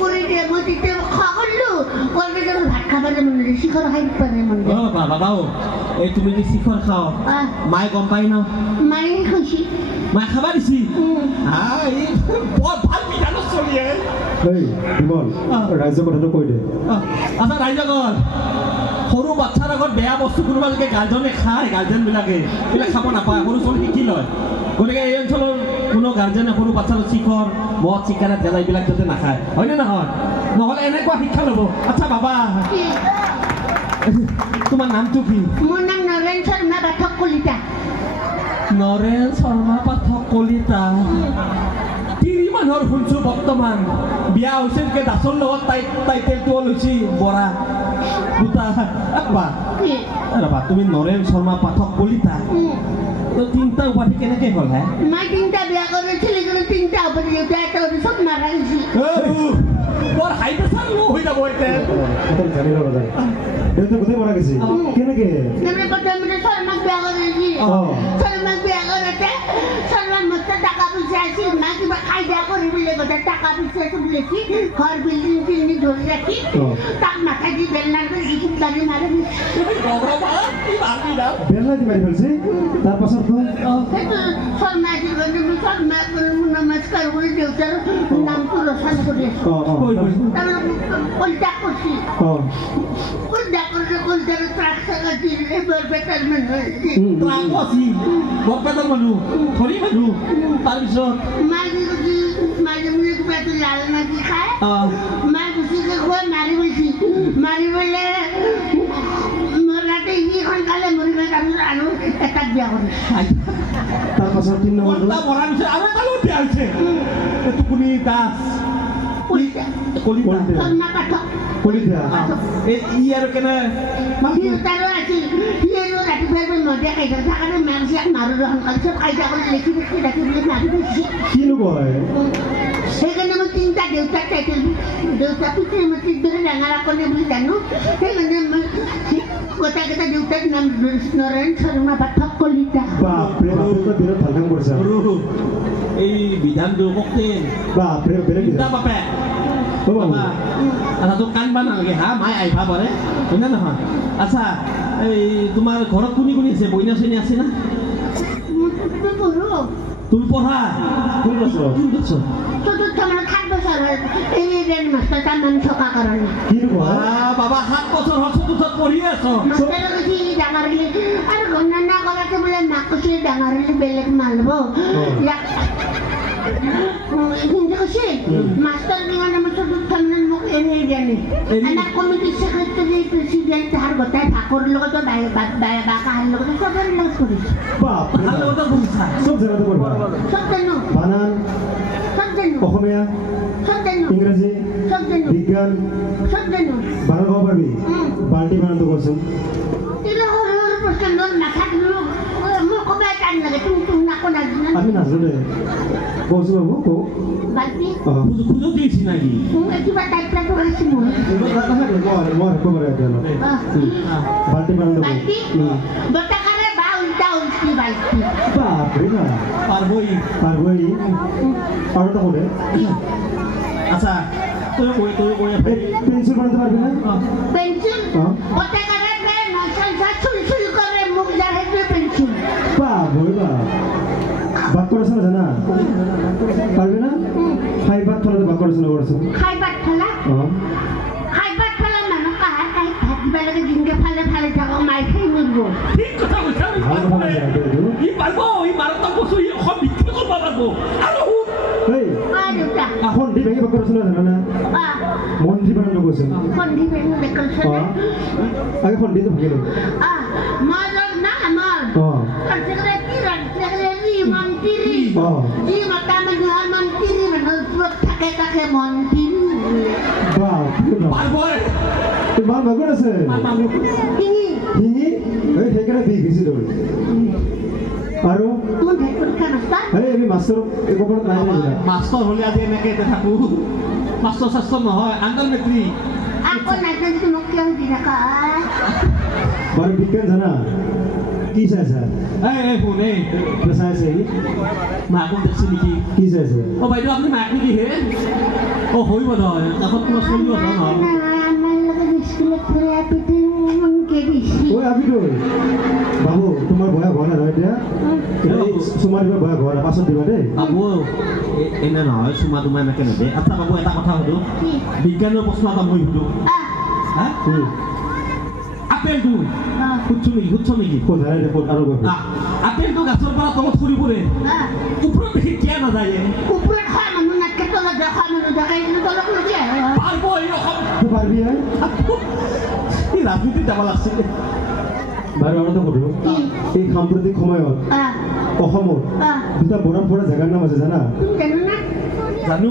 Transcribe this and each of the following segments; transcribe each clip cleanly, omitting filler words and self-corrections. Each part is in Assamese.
করে দিয়ে মতিতে খাওয়ালো বলবে যে ভাত খাবারের মনে রে শিখর খাই পারে মনে ও বাবাও এই তুমি যে শিখর খাও মায়ে গম পাই না মাই খুশি মায়ে খাবার দিছি এই বহুত ভাল বিধানত চলি এই বিমল ৰাইজৰ কথাটো কৈ দে আচ্ছা ৰাইজগণ সৰু বাচ্চাৰ আগত বেয়া বস্তু কোনোবা যদি গাৰ্জেনে খায় গাৰ্জেনবিলাকে এইবিলাক খাব নাপায় সৰু ছোৱালী শিকি লয় গতিকে এই অঞ্চলৰ কোনো গাৰ্জেনে সৰু বাচ্চাৰ শিখৰ মদ চিগাৰেট গেলা এইবিলাক যাতে নাখায় হয়নে নহয় নহ'লে এনেকুৱা শিক্ষা ল'ব আচ্ছা বাবা তোমাৰ নামটো কি মোৰ নাম নৰেন শৰ্মা পাঠক কলিতা নৰেন শৰ্মা পাঠক কলিতা তিৰি মানুহৰ শুনছোঁ বৰ্তমান বিয়া হৈছে নেকি দাসৰ লগত টাইটেলটো লৈছি বৰা দুটা ৰবা তুমি নৰেন শৰ্মা পাঠক কলিতা তিনিটা উপাধি কেনেকৈ হ'ল হে মই তিনিটা বিয়া কৰিছিলো কিন্তু তিনিটা উপাধি এটা চব মাৰা গৈছিল বৰ হাই প্ৰেছাৰ ল' হৈ যাব এতিয়া জানি ল'ব যায় দেউতা গোটেই মৰা গৈছে কেনেকৈ প্ৰথমতে শৰ্মাক বিয়া কৰিছিল শৰ্মাক বিয়া কৰোঁতে শৰ্মাৰ মস্ত টকা পইচা আছিল মা কিবা খাই বেয়া কৰি বোলে গোটেই টকা পইচা চব লেখি ঘৰ বিল্ডিং চিল্ডিং ধৰি ৰাখি তাক মাথা দি বেলনাৰ কৰি যিটো গাড়ী মাৰি বেলনা দি মাৰি ফেলছে তাৰপাছত সেইটো শৰ্মা আছিল শৰ্মা নমস্কাৰ কৰি দেউতাৰ নামটো ৰচনা কৰি আছো কলিতা কৰছি কলিতা কৰলে কলিতাৰ ট্ৰাক চাকাছি এবাৰ বেটাৰ মানুষ ট্ৰাক আছে বৰপেটাৰ মানুহ ধনী মানুহ তাৰপিছত মাঝে করছি মাঝে মুঝে বেটা লাল নাকি খায় মাই গুছিকে খুব মারি বলে রাতে ইখন কালে মরিবে তাৰপিছত আৰু এটা বিয়া কৰি তাৰপাছত 3 নম্বৰ মৰাৰ পিছত আৰু এটা লগত বিয়া হৈছে টুকুনি দাস কলিতা শৰ্মা পাঠক কলিতা ই আৰু কেনে তাৰো আছিল সিও ৰাতিপুৱা নদীয়া খাই থাকাৰে মাংসিয়াক মাৰো সোনকালে চব কাইজা কৰি লিখি ৰাখি বুলি মাৰি দিছে কিনো কয় সেইকাৰণে মই তিনিটা দেউতাক টাইটেল দেউতা পিতৃ মাতৃ দৰে ডাঙৰ ক'লে বুলি জানো সেইকাৰণে মই গোটেইকেইটা দেউতাক নাম নৰেন শৰ্মা পাঠক কলিতা বাপৰে বাপৰে বিৰাট ভাল কাম কৰিছা এই বিধানটো কওকচোন বাপৰে বেলেগ তিনিটা বাপে আচ্ছা তোৰ কান্দবা নালাগে হা মায়ে আহিবা পাৰে হয়নে নহয় আচ্ছা এই তোমাৰ ঘৰত কোনি কোনি আছে বইনা চইনা আছে না তুমি পঢ়া কোন বছৰ চতুৰ্থ মানত 7 বছৰ হ'ল এই ৰেন মাষ্টাৰ তাৰ নাম থকা কাৰণে কিনো কয় বাবা 7 বছৰ হ'ল চতুৰ্থত পঢ়ি আছ মাষ্টাৰে কৈছে ডাঙৰ হ'লে আৰু গণনা কৰাতে বোলে মাক কৈছে ডাঙৰ হ'লে বেলেগ মাৰিব ইয়াক হিন্দী কৈছে মাষ্টাৰ কিমান আমাৰ চতুৰ্থ মানত মোক এনেই জানে আমাৰ কমিটিৰ ছেক্ৰেটাৰী প্ৰেচিডেণ্ট তাহাৰ গোটাই ভাকৰ লগতো বাকাহাৰ লগতো চবৰে লগত কৰিছে বাপৰে লগতে পঢ়িছা চব জেগাতে পঢ়বা চব জানো বানান চব জানো অসমীয়া চব জানো ইংৰাজী চব জানো বিজ্ঞান চব জানো বানান ক'ব পাৰিবি বাল্টি বানানটো কচোন কিন্তু সৰু সৰু প্ৰশ্ন নাথাকিলেও মোৰ ক'বাই টান লাগে তুম নাকো নাজানো আমি নাজানো কচোন বাবু কওঁ বাল্টি খুজো দিয়েছি নাকি কিবা টাইপটো আছে মোৰ মই একেবাৰে জানো বাল্টি বানানটো বাল্টি বটাকাৰে বা উল্টা উল্টি বাল্টি বাপৰে বাপ পাৰবই পাৰবই আৰু এটা ক'লে আচ্ছা তুই কই পেন্সিল বানাতে পাৰবি না পেন্সিল বটাকাৰে বে নচল চুল করে মুখ জাহে পেন্সিল বাপরে বাপ বাক করেছ না জানা পারবি না খাইবাত ফলাতে বাক করেছ না করেছ খাইবাত ফলা মানুহ কাহাৰ কাহি ভাত দিবা লাগে দিনকে ফালে থাকক মাই খাই মৰিব ঠিক কথা কইছা ই পাৰবো ই মাৰতা বসু ই সব বিক্ৰি কৰব পাৰবো আৰু এই দেউতা এখন দি ভেঙে বাক করেছ না জানা না মন্ত্রী বানানো কইছ সন্ধি বেং দেখলছ আগে ফোন দিতে ভাগে মই না আমার সেক্রেটারি মন্ত্রী ই মাতা মানুহ মন্ত্রী মানুহ থাকে থাকে মন্ত্রী বাপ পারবো তোমার মগন আছে হিঙি হিঙি এই সেইকাৰণে দি গৈছিল আৰু তোৰ ভেট পৰীক্ষা নষ্টা এই আমি মাষ্টৰ একবাৰত নাই না মাষ্টৰ হলে আজি এনেকে থাকো মাষ্টৰ শাস্ত্ৰ নহয় আংগল মেট্ৰি আকৌ নাজানো মোক কিয় দি থাকা বাৰু বিজ্ঞান জানা কি চাইছা এই শুন এই চাইছে মাকো দেখছে নেকি কি চাইছে অ' বাইদেউ আপুনি মাক নেকি হে অ' হৈব নহয় কাষত তোমাৰ চলিব নহয় আমাৰ লোকেৰ স্কুলে ফুলে পিঠে মনকে দিছি ঐ আবিদুল বাবু তোমাৰ বয়া হোৱা নাই এতিয়া চুমা দিবা বয়া হোৱা নাই পাছত দিবা দেই বাবু এনে নহয় চুমা তোমাৰ এনেকৈ নেদে আচ্ছা বাবু এটা কথা সুধো বিজ্ঞানৰ প্ৰশ্ন এটা মই সুধো হা আপেলটো সুধছ নেকি ক'ত হাৰাই দে ক'ত আৰু গৈ আপেলটো গাছৰ পৰা তলত সৰি পৰে ওপৰত দেখি কিয় নাযায় উপরে খাওয়া মানুষ নাটকে তোলা দেখা মানুষ দেখা এগুলো তোলা করে দিয়ে পারব এই রকম তই পাৰিবি হে এই ৰাজনীতি যাব লাগছে বাৰু আৰু এটা সুধো এই সাম্প্ৰতিক সময়ত অসমত দুটা বৰফ পৰা জেগাৰ নাম আছে জানা তুমি জানো না জানো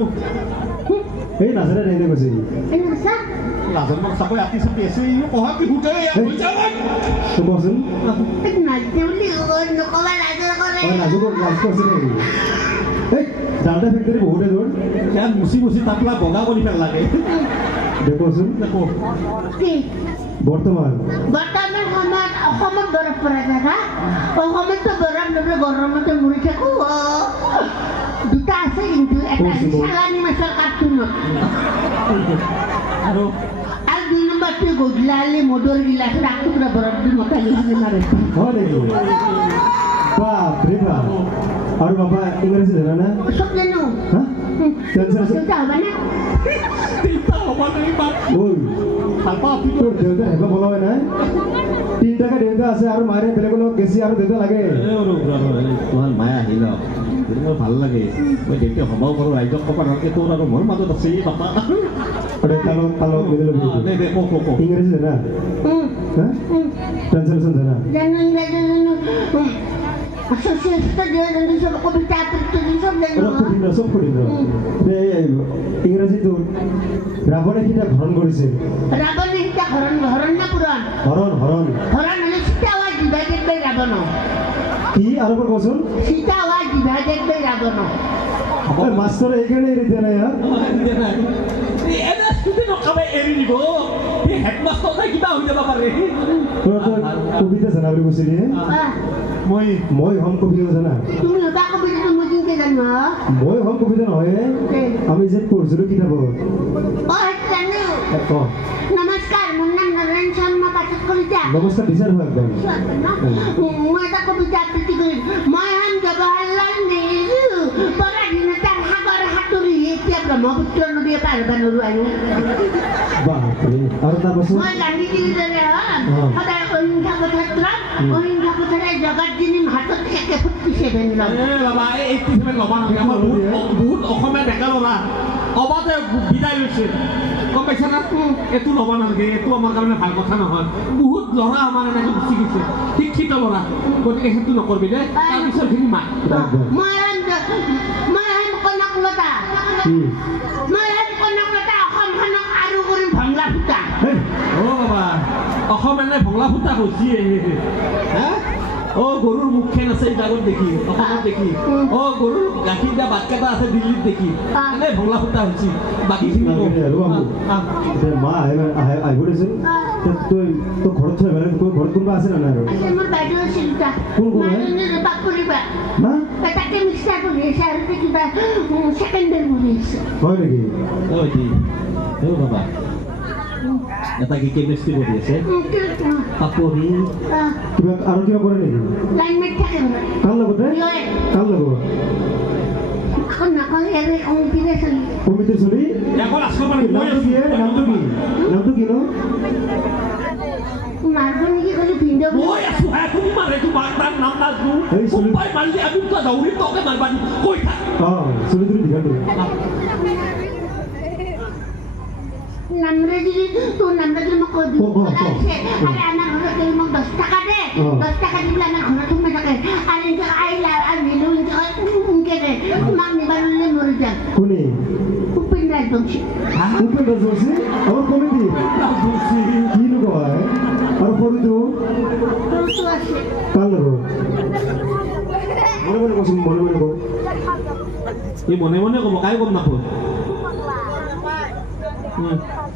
এই নাজানে এনে কৈছে এনে সা লাজনক চাব ৰাতি চাপি আছে ই পঢ়া কি সুধে তই কচোন নাচতে বলি নকবা লাজৰ কৰে নাজুক লাজ কৰিছে নেকি এই জালটা ফেক্টৰী বহুতে দূৰ ইয়াত মুচি মুচি তাপলা বগা কৰি পেল লাগে দেখোচোন দেখো কি বৰ্তমান বৰ্তমান সময়ত অসমত বৰফ পৰা জাগা অসমতো বৰফ নপৰে গৰমতে মৰি থাকো দুটা আছে কিন্তু এটা চালানী মাছৰ কাৰ্টুনত আৰু আৰু দুই নম্বৰটো গধূলি মদৰ গিলাচ ৰাতিপুৱা বৰফ দি মতালি মাৰে হয় নেকি বাপৰে বাপ আৰু বাবা ইংৰাজী জানা না চব জানো হা টেনচন আছে দেউতা হ'ব না তিনিটা হ'ব নাই বা ঐ ভাল পাওঁ আপুনি তোৰ দেউতা হেঁপাহ বলোৱা নাই 3 টাকা দেউতা আছে আৰু মাৰে বেলেগৰ লগত গেছি আৰু দেউতা লাগে তোমাৰ মায়ে আহিল মোৰ ভাল লাগে মই দেউতা হ'বও পাৰোঁ ৰাইজক ক'ব নালাগে তোৰ আৰু মোৰ মাজত আছে এই বাপা তালত মিলি দে দে কওক কওক ইংৰাজী জানা হা ট্ৰান্সলেশন জানা জানো ইংৰাজী জানো Association dia dan dia sebab kobita itu sab dan রক্তপিণ্ড সব করিল ইংৰাজীটো ৰাৱণে কিটা হৰণ কৰিছিল Raban ni kita horon na puran. হৰণ হৰণ Horon ni sita wa divided by Rabano. কি আৰু এবাৰ কচোন Sita wa divided by Rabano. Master এইকাৰণে এৰি দিয়া নাই এনে ষ্টুডেণ্ট কামে এৰি দিব এই হেডমাষ্টাৰ তাই কিবা হৈ যাব পাৰে কবিতা জানা বুলি কৈছিলি Ah, মই হম কবিতা জানা tumi ba ko bilhin mo din kaya no? মই হম কবিতা নহয় আমি যে পঢ়িছিলোঁ কিতাপত Oh, ano? ক Namaskar, munang naran sama patat kulita. নমস্কাৰ বিচাৰ হোৱা একদম Mga ta kobita pitigil. Maham Jawaharlal Nehru. Para dinatang hagar haturi tiap ka mabutur no dia para banuruan. বাপৰে আৰু তাৰপাছত Mga gandhi dili dere ha. Ada ko hinga ko thatra. O hinga ko thare jagat dini hatot eke futti seven lang. বাবা এই 87 ল'ব নালাগে আমাৰ বহুত অসমীয়া ডেকা ল'ৰা অবাতে বিদায় লৈছে গম পাইছা না এইটো ল'ব নালাগে এইটো আমাৰ কাৰণে ভাল কথা নহয় বহুত ল'ৰা আমাৰ এনেকৈ গুচি গৈছে শিক্ষিত ল'ৰা গতিকে সেইটো নকৰিবি দেই তাৰপিছৰখিনি মাত Maham ko naklata. Maham ko naklata. Akam hanak aru ko rin bangla puta. অ' বাবা অসম এনে ভংলা ফুটা হৈছে হা অ' গৰুৰ মুখখন আছে এই জাগত দেখি অসমত দেখি অ' গৰুৰ গাখীৰ দিয়া বাটকেইটা আছে দিল্লীত দেখি এনে ভংলা ফুটা হৈছে বাকীখিনি মা আহিব দেচোন তই তোৰ ঘৰত থৈ মানে তোৰ ঘৰত কোনোবা আছে নে নাই আৰু Kasi mo ba doon silta? Kung kung Ano nyo ba ko rin ba? মা Katake mixta ko rin siya. Ito kita secondary mo rin siya. হয় নেকি অ' দি অ' বাবা এটা কি কেমিষ্ট্ৰি পঢ়ি আছে পাপৰি কিবা আৰু কিবা কৰে নেকি Line mate siya kayo. কাৰ লগতে Yoy. কাৰ লগত Ako na ko. Ere kong pinasan. কমিটিৰ চলি এখন আশ্ৰম মানে গৈ নামটো কি নামটো কি নামটো কি ন Margo niya ko ni Pindo. মই আছো হ্যাঁ তুমি মানে তোমার তার নাম নাজু এই চলি- উপায় মারলে আমি তো দৌড়ি তোকে মারবানি কই থাক অঁ চলি তুমি দীঘাটো Namre dili tu namre dili mo ko di. Oh, oh, oh. Ada anak orang kayo mo 10 taka de. Oh. 10 taka di lang ako na tumata kay. Alin ka ay la ang nilu ka kere. Mang ni balule mo rin dyan. কোনে Upin na dong siya. Upendra Joshi আমাৰ কমিটি কিনো কয় আৰু সৰুটো Tuso siya. কাৰ লগত মনে মনে কচোন মনে মনে ক এই মনে মনে কব কাই গম নাপো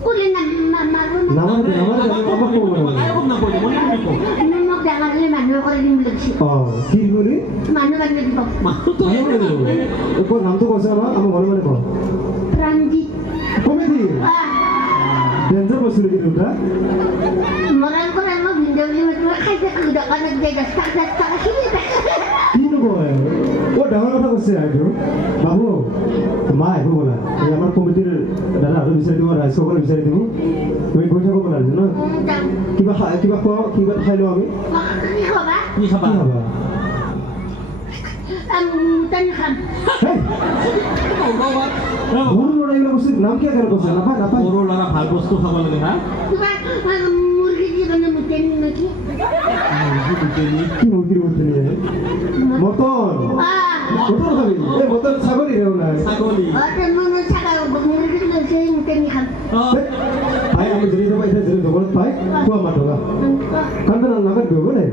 Kuli na marunong. নামাতে নামাতে আমাক ক'ব কাই গম নাপো মনে মনে কব Ano mo ডাঙৰ হ'লে মানুহ কৰি দিম বুলি কৈছে কি বুলি মানুহ বান্ধি দিব মানুহটো কোন নামটো কৈছে আমাক আমাৰ ঘৰৰ মানে কওঁ প্ৰাণজিত কমেডি ডেঞ্জাৰ বস্তু নেকি দুটা মৰম কৰে মই ভিন্দে বুলি মই খাই থাকোঁ দোকানত যাই 10 টকা কিনি কিনো কয় ডাঙৰ কথা কৈছে এইটো বাবু মা আহিব বোলা এই আমাৰ কমিটিৰ দাদা আৰু বিচাৰি দিব ৰাইজসকলে বিচাৰি দিব তুমি গৈ থাকো বোলা ন কিবা খোৱা কিবা খাই লওঁ আমি কি খাবা কি খাবা কি খাবা তেনে খাম সৰু ল'ৰা এইবিলাক বস্তু নাম কিয় কাৰণে কৈছে নাপায় নাপায় সৰু ল'ৰা ভাল বস্তু খাব লাগে হা কিবা মুৰ্গী জীৱনে মুতেন নেকি কি মুৰ্গীৰ বস্তু নিয়ে মটন মটন খাবি এই মটন ছাগলী ৰেও নাই ছাগলী মুৰ্গী লৈছে মুতেন খাম পাই আমি যদি যাব এতিয়া যদি দোকানত পাই খোৱা মাত থকা কান্দা নাগাত গ'ব নাই